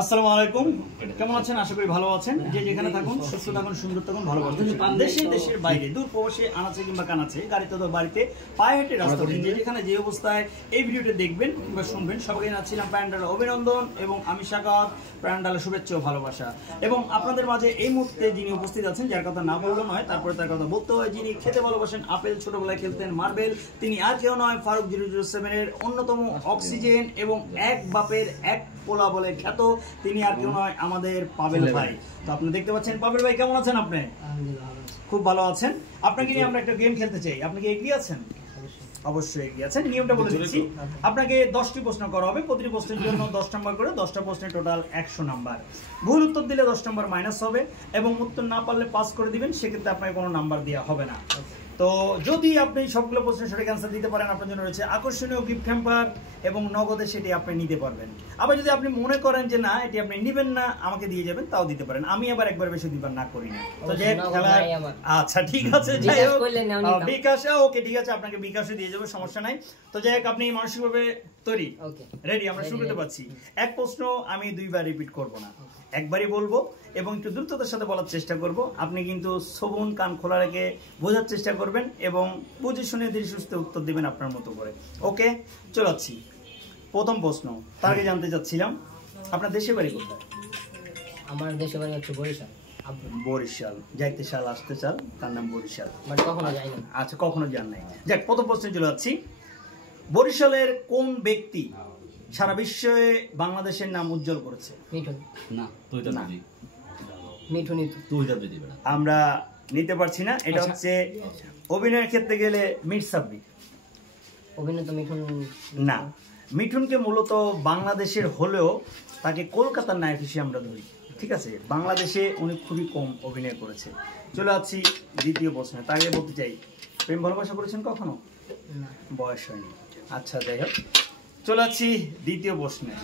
আসসালামু আলাইকুম, কেমন আছেন? আশা করি ভালো আছেন। যে যেখানে থাকুন, সুস্থ থাকুন, সুন্দর থাকুন, ভালো থাকুন। দেশের বাইরে, দূর প্রবাসে, আনাচে কিংবা কানাচে, গাড়িতে তো বাড়িতে, পায়ে হেঁটে রাস্তা যে যেখানে যে অবস্থায় এই ভিডিওটা দেখবেন কিংবা শুনবেন, সবাইকে জানাচ্ছিলাম প্যান্ডালে অভিনন্দন এবং আমি সাকাত, প্যান্ডালে শুভেচ্ছা ও ভালোবাসা। এবং আপনাদের মাঝে এই মুহূর্তে যিনি উপস্থিত আছেন, যার কথা না বললে নয়, তারপরে তার কথা বলতে হয়, যিনি খেতে ভালোবাসেন আপেল, ছোটবেলায় খেলতেন মার্বেল, তিনি আর কেউ নয়, ফারুক 007-এর অন্যতম অক্সিজেন এবং এক বাপের এক পোলা বলে খ্যাত, তিনি আর কেউ নয়, আমাদের পাবেল ভাই। তো আপনি দেখতে পাচ্ছেন পাবেল ভাই, কেমন আছেন আপনি? খুব ভালো আছেন। আপনাকে নিয়ে আমরা একটা গেম খেলতে চাই, আপনি কি এগিয়ে আছেন? অবশ্যই এগিয়ে আছেন। নিয়মটা বলে দিচ্ছি, আপনাকে 10টি প্রশ্ন করা হবে, প্রতিটি প্রশ্নের জন্য 10 নম্বর করে, 10টা প্রশ্নের টোটাল 100 নাম্বার। ভুল উত্তর দিলে 10 নম্বর মাইনাস হবে এবং উত্তর না পারলে পাস করে দিবেন, সেক্ষেত্রে আপনাকে কোনো নাম্বার দেওয়া হবে না। তো যদি আপনি সবগুলো প্রশ্নের সঠিক অ্যান্সার দিতে পারেন, আপনার জন্য রয়েছে আকর্ষণীয় গিফট হ্যাম্পার এবং নগদে সেটি আপনি নিতে পারবেন। আবার যদি আপনি মনে করেন যে না এটি আপনি নেবেন না, আমাকে দিয়ে যাবেন, তাও দিতে পারেন। আমি আবার একবার বেশি দিবার না করি না। তো যে খেলা, আচ্ছা ঠিক আছে, যাই হোক বিকাশে, ওকে ঠিক আছে, আপনাকে বিকাশে দিয়ে যাবো, সমস্যা নাই। তো যাই হোক, আপনি মানসিকভাবে তৈরি? রেডি? আমরা শুরু করতে পারছি। এক প্রশ্ন আমি দুইবার রিপিট করব না, একবারই বলবো এবং একটু দ্রুততার সাথে বলার চেষ্টা করব। আপনি কিন্তু সবুন কান খোলা রেখে বোঝার চেষ্টা করবেন এবং বুঝে শুনে ধীরে সুস্থে উত্তর দিবেন আপনার মতো করে। ওকে, চলাচ্ছি। প্রথম প্রশ্ন, তার আগে জানতে চাচ্ছিলাম আপনার দেশের বাড়ি কোথায়? আমার দেশের বাড়ি হচ্ছে বরিশাল। বরিশাল, যাইতে সাল আসতে চাল, তার নাম বরিশাল। কখনো যাইনি। আচ্ছা, কখনো যান নাই। যাক, প্রথম প্রশ্নে চলে যাচ্ছি। বরিশালের কোন ব্যক্তি সারা বিশ্বে বাংলাদেশের নাম উজ্জ্বল করেছে? মিঠুন। না, আমরা নিতে পারছি না। এটা হচ্ছে অভিনয়ের ক্ষেত্রে গেলে মির সাব্বির। অভিনেতা মিঠুন না, মিঠুনকে মূলত বাংলাদেশের হলেও তাকে কলকাতার নায়ক হিসেবে আমরা ধরি। ঠিক আছে, বাংলাদেশে উনি খুবই কম অভিনয় করেছে। চলে যাচ্ছি দ্বিতীয় প্রশ্নে। তার আগে বলতে চাই, প্রেম ভালোবাসা করেছেন কখনো? বয়স হয়নি। আচ্ছা, যাই হোক, চলে যাচ্ছি দ্বিতীয় প্রশ্নে।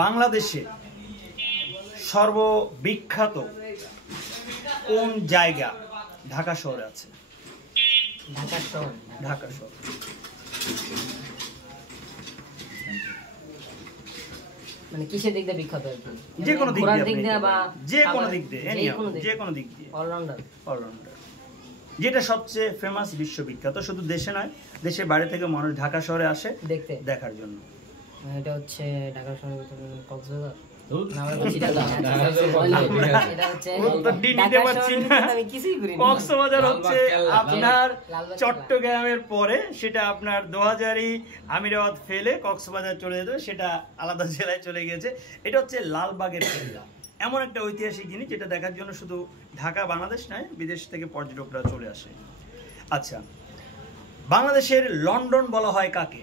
বাংলাদেশে সর্ববিখ্যাত কোন জায়গা ঢাকা শহরে আছে? ঢাকা শহর। ঢাকা শহর মানে কিসের দিক দিয়ে বিখ্যাত? যে কোনো দিক দিয়ে বা যে কোনো দিক দিয়ে, যে কোনো দিক দিয়ে, অলরাউন্ডার। অলরাউন্ডার। যেটা সবচেয়ে ফেমাস, বিশ্ববিখ্যাত, শুধু দেশে নয়, দেশের বাইরে থেকে মানুষ ঢাকা শহরে আসে দেখতে, দেখার জন্য। এটা হচ্ছে ঢাকা শহরের ভিতরে কক্সবাজার। কক্সবাজার হচ্ছে আপনার চট্টগ্রামের পরে, সেটা আপনার 2000-ই আমিরাবাদ ফেলে কক্সবাজার চলে যেত, সেটা আলাদা জেলায় চলে গেছে। এটা হচ্ছে লালবাগের কেল্লা, এমন একটা ঐতিহাসিক জিনিস যেটা দেখার জন্য শুধু ঢাকা, বাংলাদেশ নয়, বিদেশ থেকে পর্যটকরা চলে আসে। আচ্ছা, বাংলাদেশের লন্ডন বলা হয় কাকে?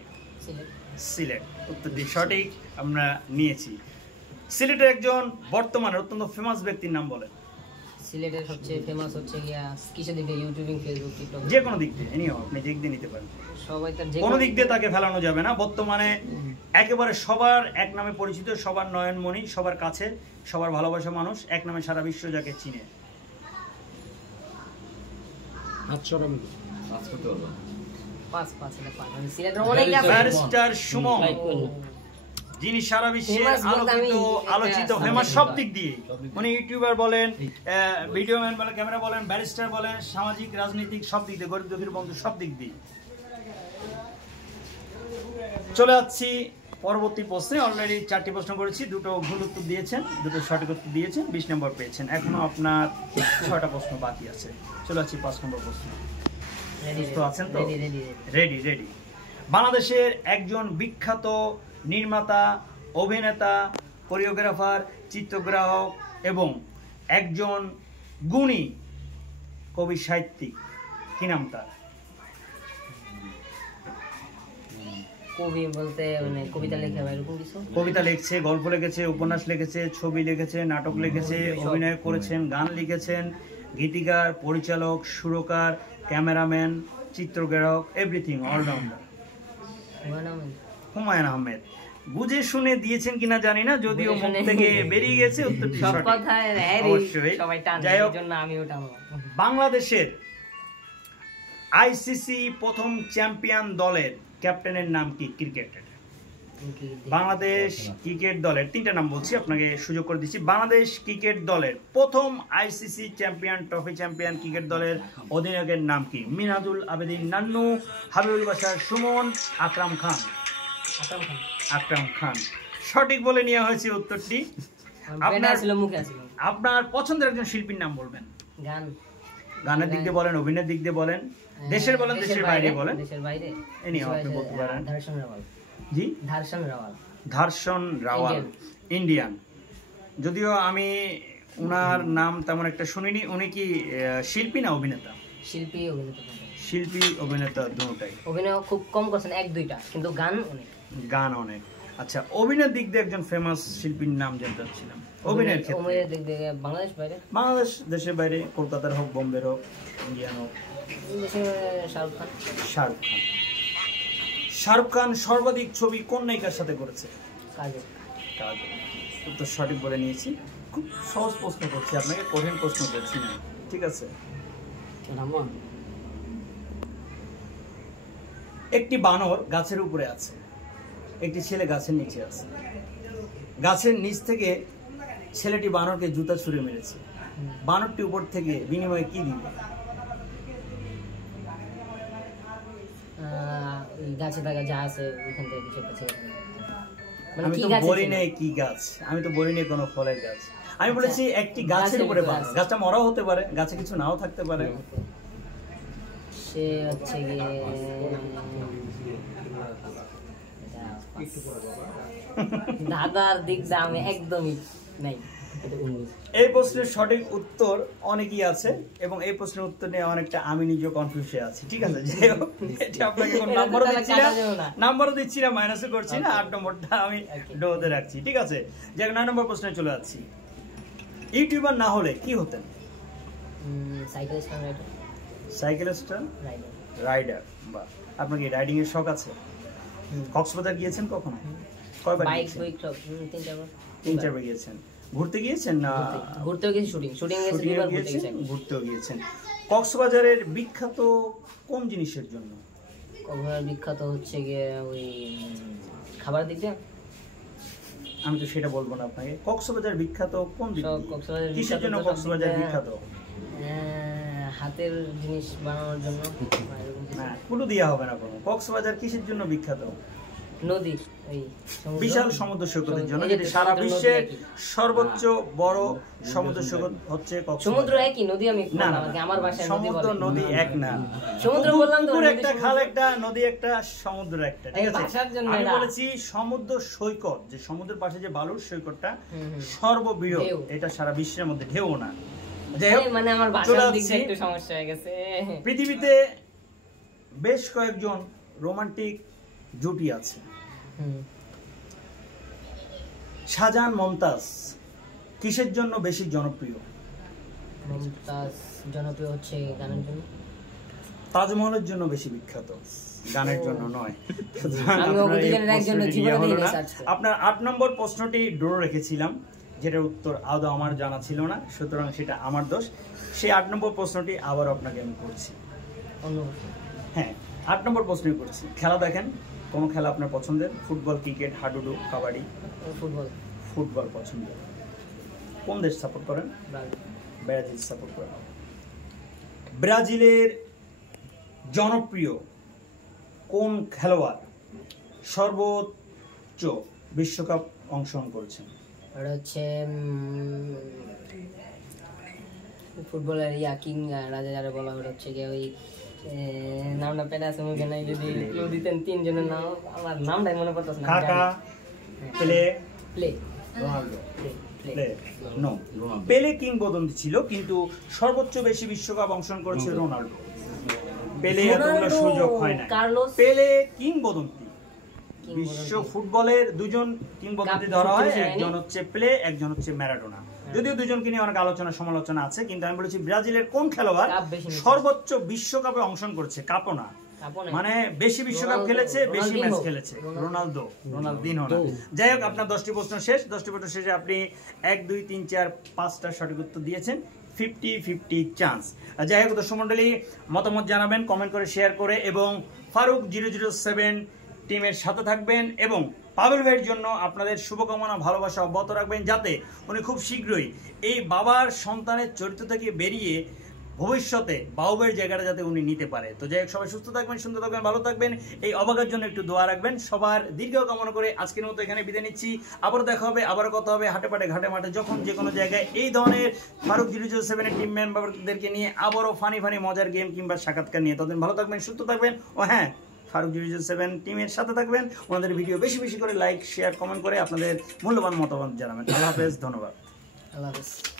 সিলেট। উত্তরটি সঠিক আমরা নিয়েছি। সিলেটের একজন বর্তমানে অত্যন্ত ফেমাস ব্যক্তির নাম বলেন। সিলেটের সবচেয়ে ফেমাস হচ্ছে কিসের দিক দিয়ে? ইউটিউবিং, ফেসবুক, টিকটক, যে কোনো দিক দিয়ে। এনিও আপনি যে দিক দিয়ে নিতে পারেন, সবাই তার যে কোনো দিক দিয়ে তাকে ফেলানো যাবে না। বর্তমানে একেবারে সবার এক নামে পরিচিত, সবার নয়নমণি, সবার কাছে, সবার ভালোবাসা মানুষ, এক নামে সারা বিশ্ব যাকে চিনে। ব্যারিস্টার সুমন, যিনি সারা বিশ্বে আলোচিত, ফেমাস সব দিক দিয়ে। মানে ইউটিউবার বলেন, ভিডিও ম্যান বলেন, ক্যামেরা বলেন, ব্যারিস্টার বলেন, সামাজিক, রাজনৈতিক সব দিক দিয়ে, গরিব দুঃখীর বন্ধু সব দিক দিয়ে। চলে যাচ্ছি পরবর্তী প্রশ্নে। অলরেডি 4টি প্রশ্ন করেছি, 2টো ভুল উত্তর দিয়েছেন, 2টো সঠিক উত্তর দিয়েছেন, 20 নম্বর পেয়েছেন। এখনো আপনার 6টা প্রশ্ন বাকি আছে। চলে যাচ্ছি 5 নম্বর প্রশ্ন। আছেন তো? রেডি? রেডি। বাংলাদেশের একজন বিখ্যাত নির্মাতা, অভিনেতা, কোরিওগ্রাফার, চিত্রগ্রাহক এবং একজন গুণী কবি সাহিত্যিক, কি নাম তার? কবি বলতে মানে কবিতা লেখা বা এরকম কিছু? কবিতা লিখছে, গল্প লিখেছে, উপন্যাস লিখেছে, ছবি লিখেছে, নাটক লিখেছে, অভিনয় করেছেন, গান লিখেছেন, গীতিকার, পরিচালক, সুরকার, ক্যামেরাম্যান, চিত্রগ্রাহক, এভরিথিং, অলরাউন্ডার। হুমায়ুন আহমেদ। বুঝে শুনে দিয়েছেন কিনা জানি না, যদিও মুখ থেকে বেরিয়ে গেছে উত্তরটি সঠিক। অবশ্যই। যাই হোক, বাংলাদেশের আইসিসি প্রথম চ্যাম্পিয়ন দলের ক্যাপ্টেনের নাম কি ক্রিকেটের? বাংলাদেশ ক্রিকেট দলের 3টা নাম বলছি, আপনাকে সুযোগ করে দিচ্ছি। বাংলাদেশ ক্রিকেট দলের প্রথম ICC champion, trophy champion cricket দলের অধিনায়কের নাম কি? মিনহাজুল আবেদিন নান্নু, হাবিবুল বাশার সুমন, আকরাম খান। আকরাম খান সঠিক বলে নেওয়া হয়েছে উত্তরটি। আপনার পছন্দের একজন শিল্পীর নাম বলবেন। গানের দিক দিয়ে বলেন, অভিনয়ের দিক দিয়ে বলেন, দেশের বলেন, দেশের বাইরে বলেন। দেশের বাইরে এনি আপনি বলতে পারেন। ধারসন রাওয়াল। জি, ধারসন রাওয়াল, ইন্ডিয়ান। যদিও আমি উনার নাম তেমন একটা শুনিনি। উনি কি শিল্পী না অভিনেতা? শিল্পী, অভিনেতা। শিল্পী, অভিনেতা দুটোই। অভিনয় খুব কম করছেন, 1-2টা, কিন্তু গান অনেক। গান অনেক। আচ্ছা, অভিনয়ের দিক দিয়ে একজন ফেমাস শিল্পীর নাম জানতে চাচ্ছিলাম। অভিনয়ের ক্ষেত্রে অভিনয়ের দিক দিয়ে বাংলাদেশ বাইরে? বাংলাদেশ, দেশের বাইরে, কলকাতার হোক, বোম্বের হোক, ইন্ডিয়ান হোক। শাহরুখ খান। শাহরুখ খান। শাহরুখ খান সর্বাধিক ছবি কোন নায়িকার সাথে করেছে? কাজল। কাজল। উত্তর সঠিক বলে নিয়েছি। খুব সহজ প্রশ্ন করছি আপনাকে, কঠিন প্রশ্ন করছি না, ঠিক আছে? একটি বানর গাছের উপরে আছে, একটি ছেলে গাছের নিচে আছে। গাছের নিচ থেকে ছেলেটি বানরকে জুতা ছুঁড়ে মেরেছে। বানরটি উপর থেকে বিনিময়ে কি দিবে? গাছে থাকা যা আছে ওইখান থেকে কিছু একটা ছেড়ে। আমি তো বলি নাই কি গাছ, আমি তো বলি নাই কোনো ফলের গাছ। আমি বলেছি একটি গাছের উপরে বানর। গাছটা মরাও হতে পারে, গাছে কিছু নাও থাকতে পারে। সে হচ্ছে গিয়ে দাদার দিক দিয়ে আমি একদমই নাই। এই প্রশ্নের সঠিক উত্তর অনেকই আছে এবং এই প্রশ্নের উত্তর নিয়ে অনেকটা আমি নিজেও কনফিউজে আছি, ঠিক আছে? যাই হোক, এটা আপনাকে কোনো নাম্বারও দিচ্ছি না, নাম্বারও দিচ্ছি না, মাইনাসও করছি না। 8 নম্বরটা আমি ডোতে রাখছি, ঠিক আছে? যাই হোক, 9 নম্বর প্রশ্নে চলে যাচ্ছি। ইউটিউবার না হলে কি হতেন? Cycle stand rider. Cycle stand rider. বাহ, আপনার কি রাইডিং এর শখ আছে? কক্সবাজার গিয়েছেন কখনো? কয়বার? বাইক বাইক সব 3-4 বার গিয়েছেন। ঘুরতে গিয়েছেন না? ঘুরতেও গেছি, শুটিং গেছি, ঘুরতেও গিয়েছেন। কক্সবাজারের বিখ্যাত কোন জিনিসের জন্য? কক্সবাজার বিখ্যাত হচ্ছে গিয়ে ওই খাবারের দিক দিয়ে। আমি তো সেটা বলবো না আপনাকে। কক্সবাজার বিখ্যাত কোন দিক দিয়ে? কিসের জন্য কক্সবাজার বিখ্যাত? হাতের জিনিস বানানোর জন্য। না, কোনো দেয়া হবে না কোনো। কক্সবাজার কিসের জন্য বিখ্যাত? নদী, ওই বিশাল সমুদ্র সৈকতের জন্য। যেটি সারা বিশ্বের সর্বোচ্চ বড় সমুদ্র সৈকত হচ্ছে কক্সবাজার। সমুদ্র একই, নদী আমি না, আমার ভাষায় সমুদ্র নদী এক না। সমুদ্র বললাম তো, একটা খাল একটা, নদী একটা, সমুদ্র একটা, ঠিক আছে? আমি বলেছি সমুদ্র সৈকত, যে সমুদ্রের পাশে যে বালুর সৈকতটা সর্ববৃহৎ, এটা সারা বিশ্বের মধ্যে ঢেউ না। যাই হোক, মানে আমার ভাষার দিক দিয়ে একটু সমস্যা হয়ে গেছে। পৃথিবীতে বেশ কয়েকজন রোমান্টিক জুটি আছে। শাহজাহান মমতাজ কিসের জন্য বেশি জনপ্রিয়? মমতাজ জনপ্রিয় হচ্ছে গানের জন্য। তাজমহলের জন্য বেশি বিখ্যাত, গানের জন্য নয়। আপনার 8 নম্বর প্রশ্নটি ড্র রেখেছিলাম, যেটার উত্তর আদৌ আমার জানা ছিল না, সুতরাং সেটা আমার দোষ। সেই 8 নম্বর প্রশ্নটি আবার আপনাকে আমি করছি। হ্যাঁ, 8 নম্বর প্রশ্নই করছি। খেলা দেখেন, কোন খেলা আপনার পছন্দের? ফুটবল, ক্রিকেট, হাডুডু, কাবাডি? ফুটবল। ফুটবল পছন্দ। কোন দেশ সাপোর্ট করেন? ব্রাজিল সাপোর্ট করেন। ব্রাজিলের জনপ্রিয় কোন খেলোয়াড় সর্বোচ্চ বিশ্বকাপ অংশগ্রহণ করেছেন? এটা হচ্ছে ফুটবলের কিং রাজা যারা বলা হয়, হচ্ছে গিয়ে ওই নামটা পেলে আছে মুখে নাই, যদি কেউ দিতেন 3 জনের নাম, আমার নামটাই মনে পড়তেছে না। কাকা, পেলে, রোনাল্ডো। নো, পেলে কিংবদন্তি ছিল, কিন্তু সর্বোচ্চ বেশি বিশ্বকাপ অংশগ্রহণ করেছে রোনাল্ডো। পেলে এতগুলো সুযোগ হয় না। পেলে কিংবদন্তি। বিশ্ব ফুটবলের 2জন কিংবদন্তি ধরা হয়, একজন হচ্ছে পেলে, একজন হচ্ছে ম্যারাডোনা। যদিও দুজনকে নিয়ে অনেক আলোচনা সমালোচনা আছে, কিন্তু আমি বলেছি ব্রাজিলের কোন খেলোয়াড় সর্বোচ্চ বিশ্বকাপে অংশগ্রহণ করেছে? কাপনা, মানে বেশি বিশ্বকাপ খেলেছে, বেশি ম্যাচ খেলেছে, রোনালদিনহো না। যাই হোক, আপনার 10টি প্রশ্ন শেষ। 10টি প্রশ্ন শেষে আপনি 1, 2, 3, 4, 5টা সঠিক উত্তর দিয়েছেন। 50-50 চান্স। যাই হোক, দর্শক মণ্ডলী, মতামত জানাবেন কমেন্ট করে, শেয়ার করে, এবং ফারুক 007 টিমের সাথে থাকবেন এবং পাবেল ভাইয়ের জন্য আপনাদের শুভকামনা ভালোবাসা অব্যাহত রাখবেন, যাতে উনি খুব শীঘ্রই এই বাবার সন্তানের চরিত্র থেকে বেরিয়ে ভবিষ্যতে বাউবের জায়গাটা যাতে উনি নিতে পারে। তো যাই হোক, সবাই সুস্থ থাকবেন, সুন্দর থাকবেন, ভালো থাকবেন। এই অবাকের জন্য একটু দোয়া রাখবেন। সবার দীর্ঘ কামনা করে আজকের মতো এখানে বিদায় নিচ্ছি। আবারও দেখা হবে, আবারও কথা হবে হাটে পাটে ঘাটে মাঠে, যখন যে কোনো জায়গায় এই ধরনের ফারুক 007 এর টিম মেম্বারদেরকে নিয়ে আবারও ফানি মজার গেম কিংবা সাক্ষাৎকার নিয়ে। ততদিন ভালো থাকবেন, সুস্থ থাকবেন। ও হ্যাঁ, ফারুক 007 টিমের সাথে থাকবেন। ওনাদের ভিডিও বেশি বেশি করে লাইক, শেয়ার, কমেন্ট করে আপনাদের মূল্যবান মতামত জানাবেন। আল্লাহ হাফেজ, ধন্যবাদ। আল্লাহ হাফেজ।